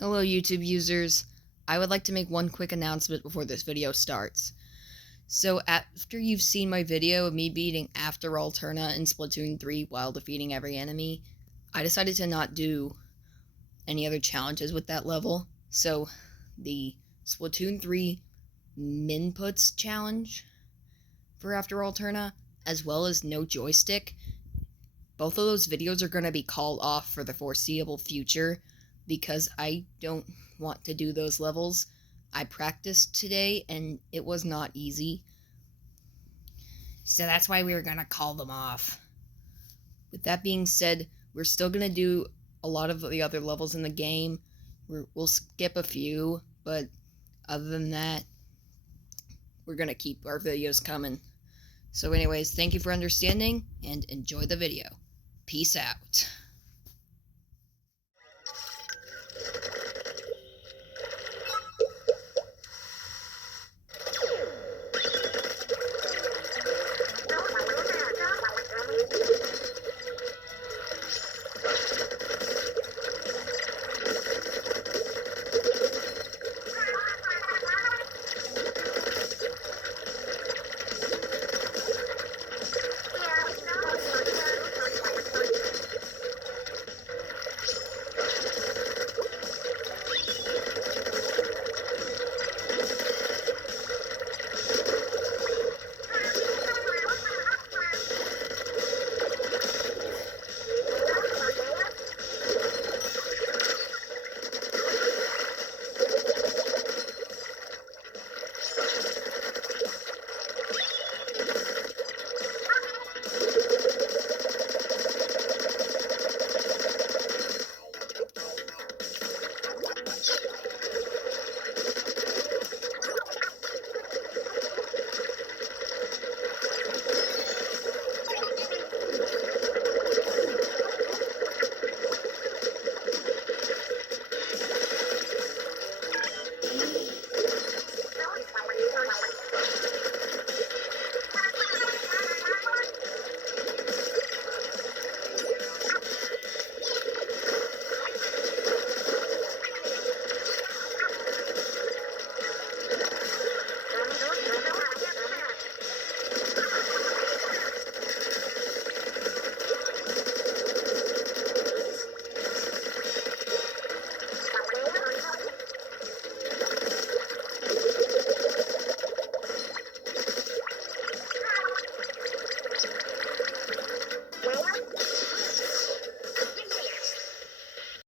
Hello YouTube users, I would like to make one quick announcement before this video starts. So after you've seen my video of me beating After Alterna in Splatoon 3 while defeating every enemy, I decided to not do any other challenges with that level. So the Splatoon 3 Minputs challenge for After Alterna, as well as No Joystick, both of those videos are going to be called off for the foreseeable future because I don't want to do those levels. I practiced today and it was not easy. So that's why we were going to call them off. With that being said, we're still going to do a lot of the other levels in the game. We'll skip a few, but other than that, we're going to keep our videos coming. So anyways, thank you for understanding and enjoy the video. Peace out.